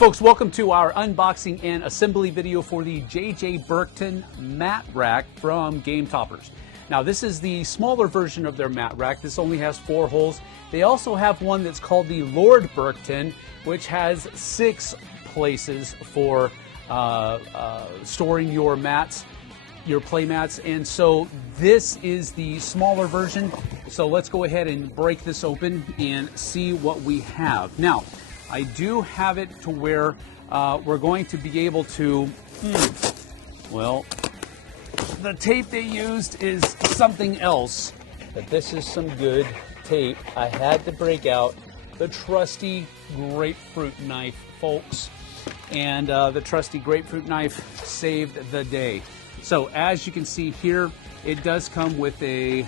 folks, welcome to our unboxing and assembly video for the JJ Burkton mat rack from Game Toppers. Now this is the smaller version of their mat rack. This only has 4 holes. They also have one that's called the Lord Burkton, which has 6 places for storing your mats, your play mats. And so this is the smaller version. So let's go ahead and break this open and see what we have. Now, I do have it to where we're going to be able to, well, the tape they used is something else, but this is some good tape. I had to break out the trusty grapefruit knife, folks, and the trusty grapefruit knife saved the day. So as you can see here, it does come with a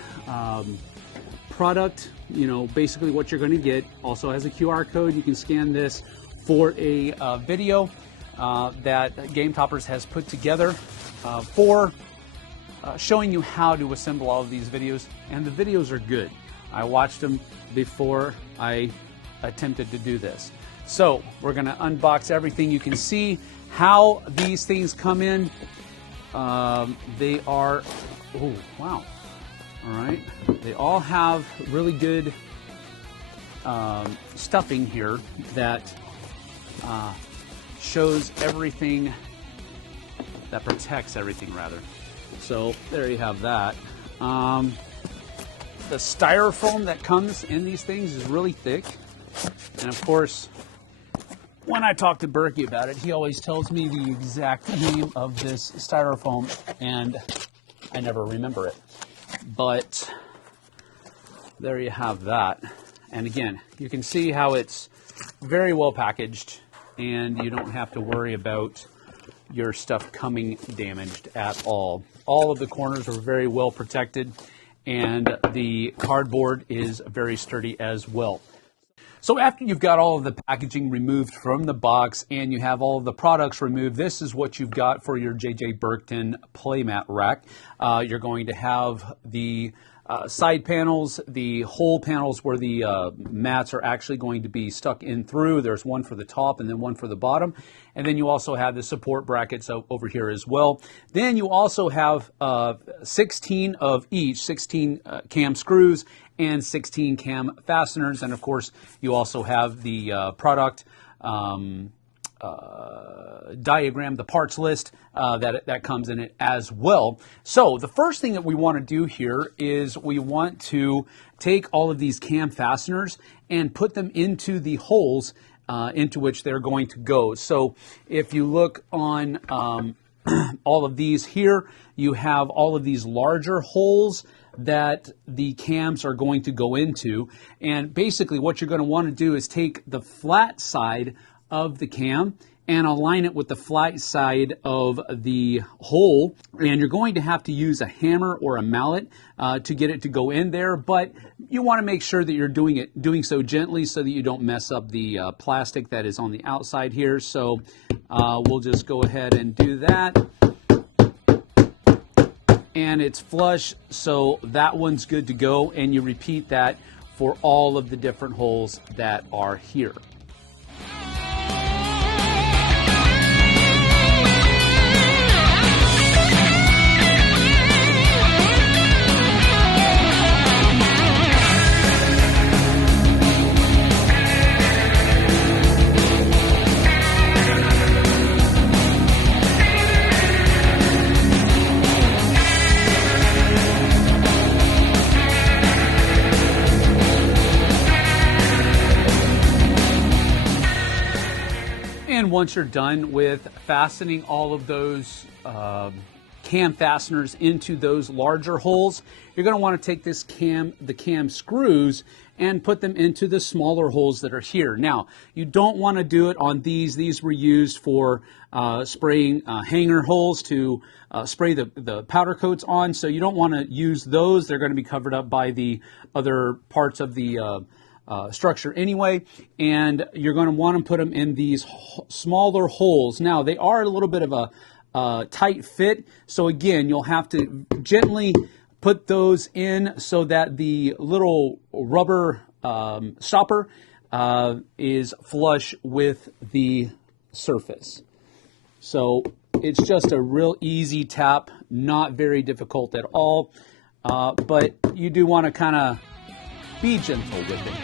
product, you know, basically what you're going to get. Also has a QR code. You can scan this for a video that Game Toppers has put together for showing you how to assemble all of these videos, and the videos are good. I watched them before I attempted to do this. So we're going to unbox everything. You can see how these things come in. They are, oh wow, all right. They all have really good stuffing here that shows everything, that protects everything rather. So there you have that. The styrofoam that comes in these things is really thick. And of course, when I talk to Berkey about it, he always tells me the exact name of this styrofoam, and I never remember it. But there you have that. And again, you can see how it's very well packaged, and you don't have to worry about your stuff coming damaged at all. All of the corners are very well protected, and the cardboard is very sturdy as well. So after you've got all of the packaging removed from the box and you have all of the products removed, this is what you've got for your JJ Burkton playmat rack. You're going to have the side panels, the hole panels where the mats are actually going to be stuck in through. There's one for the top and then one for the bottom. And then you also have the support brackets over here as well. Then you also have 16 of each, 16 cam screws and 16 cam fasteners. And of course, you also have the product diagram, the parts list that comes in it as well. So the first thing that we want to do here is we want to take all of these cam fasteners and put them into the holes into which they're going to go. So if you look on all of these here, you have all of these larger holes that the cams are going to go into. And basically what you're going to want to do is take the flat side of the cam and align it with the flat side of the hole, and you're going to have to use a hammer or a mallet to get it to go in there, but you want to make sure that you're doing so gently so that you don't mess up the plastic that is on the outside here. So we'll just go ahead and do that, and it's flush, so that one's good to go, and you repeat that for all of the different holes that are here. And once you're done with fastening all of those cam fasteners into those larger holes, you're going to want to take the cam screws and put them into the smaller holes that are here. Now, you don't want to do it on these. These were used for spraying hanger holes to spray the powder coats on, so you don't want to use those. They're going to be covered up by the other parts of the structure anyway, and you're going to want to put them in these smaller holes. Now, they are a little bit of a tight fit, so again, you'll have to gently put those in so that the little rubber stopper is flush with the surface. So it's just a real easy tap, not very difficult at all, but you do want to kind of be gentle with it.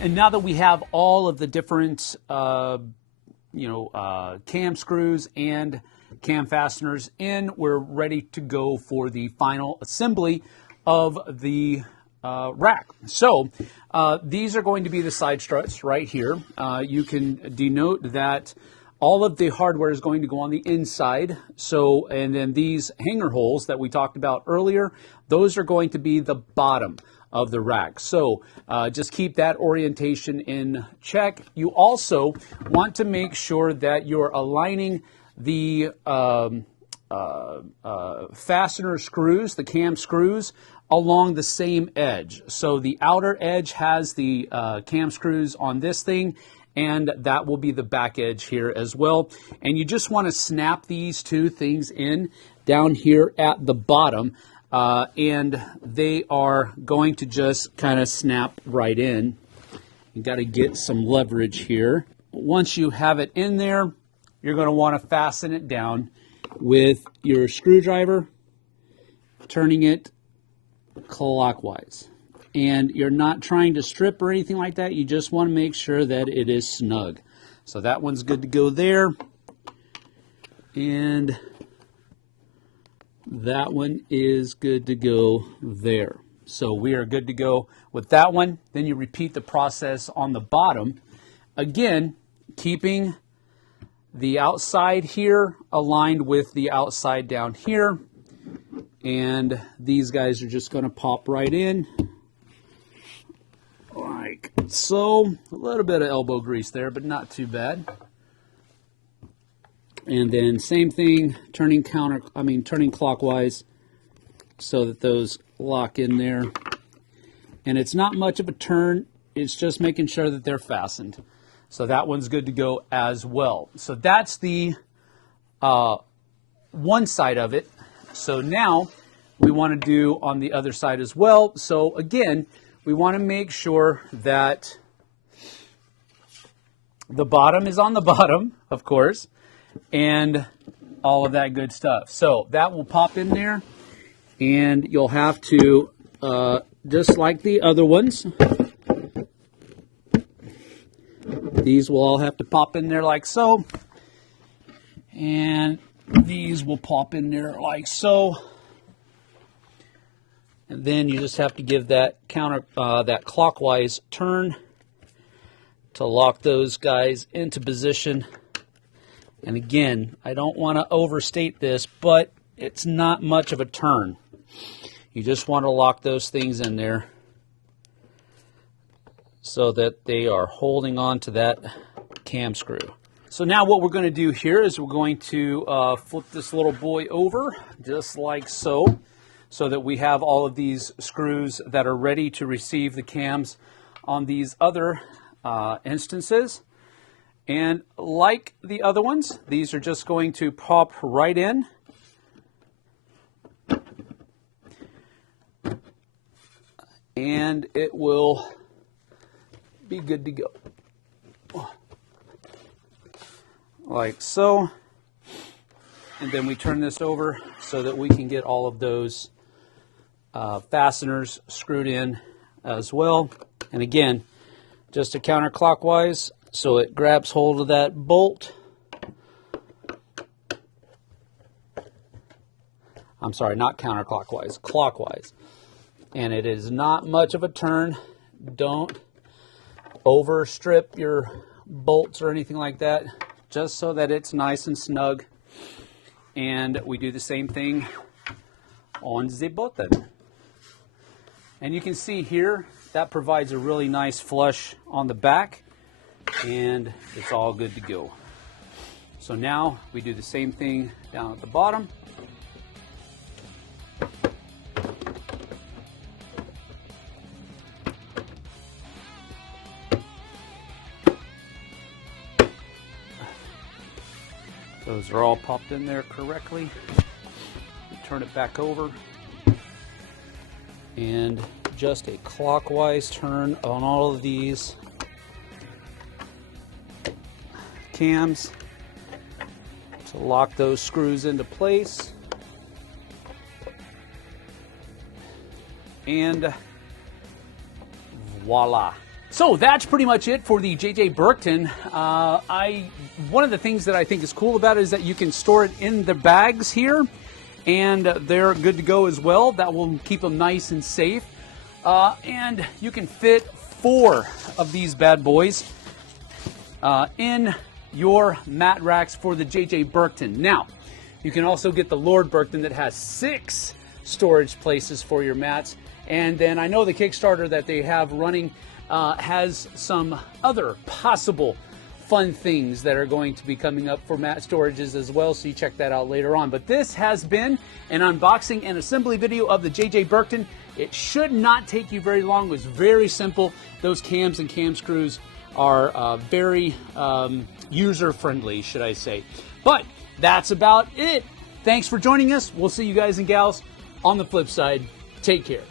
And now that we have all of the different, cam screws and cam fasteners in, we're ready to go for the final assembly of the rack. So these are going to be the side struts right here. You can denote that all of the hardware is going to go on the inside. So, and then these hanger holes that we talked about earlier, those are going to be the bottom of the rack. So just keep that orientation in check. You also want to make sure that you're aligning the fastener screws, the cam screws, along the same edge. So the outer edge has the cam screws on this thing, and that will be the back edge here as well. And you just want to snap these two things in down here at the bottom. And they are going to just kind of snap right in. You got to get some leverage here. Once you have it in there, you're going to want to fasten it down with your screwdriver, turning it clockwise. And you're not trying to strip or anything like that. You just want to make sure that it is snug. So that one's good to go there. And that one is good to go there. So we are good to go with that one. Then you repeat the process on the bottom. Again, keeping the outside here aligned with the outside down here. And these guys are just going to pop right in. Like so. A little bit of elbow grease there, but not too bad. And then same thing, turning clockwise so that those lock in there. And it's not much of a turn, it's just making sure that they're fastened. So that one's good to go as well. So that's the one side of it. So now we want to do on the other side as well. So again, we want to make sure that the bottom is on the bottom, of course, and all of that good stuff. So that will pop in there, and you'll have to, just like the other ones, these will all have to pop in there like so, and these will pop in there like so. And then you just have to give that that clockwise turn to lock those guys into position. And again, I don't want to overstate this, but it's not much of a turn. You just want to lock those things in there so that they are holding on to that cam screw. So now what we're going to do here is we're going to flip this little boy over just like so, so that we have all of these screws that are ready to receive the cams on these other instances. And like the other ones, these are just going to pop right in. And it will be good to go. Like so. And then we turn this over so that we can get all of those fasteners screwed in as well. And again, just a counterclockwise so it grabs hold of that bolt. I'm sorry, not counterclockwise, clockwise. And it is not much of a turn. Don't overstrip your bolts or anything like that, just so that it's nice and snug. And we do the same thing on the button. And you can see here, that provides a really nice flush on the back, and it's all good to go. So now we do the same thing down at the bottom. Those are all popped in there correctly. Turn it back over. And just a clockwise turn on all of these cams to lock those screws into place. And voila. So that's pretty much it for the JJ Burkton. One of the things that I think is cool about it is that you can store it in the bags here, and they're good to go as well. That will keep them nice and safe. And you can fit 4 of these bad boys in your mat racks for the JJ Burkton. Now, you can also get the Lord Burkton that has 6 storage places for your mats. And then I know the Kickstarter that they have running has some other possible fun things that are going to be coming up for mat storages as well, so you check that out later on. But this has been an unboxing and assembly video of the JJ Burkton. It should not take you very long. It was very simple. Those cams and cam screws are very user-friendly, should I say. But that's about it. Thanks for joining us. We'll see you guys and gals on the flip side. Take care.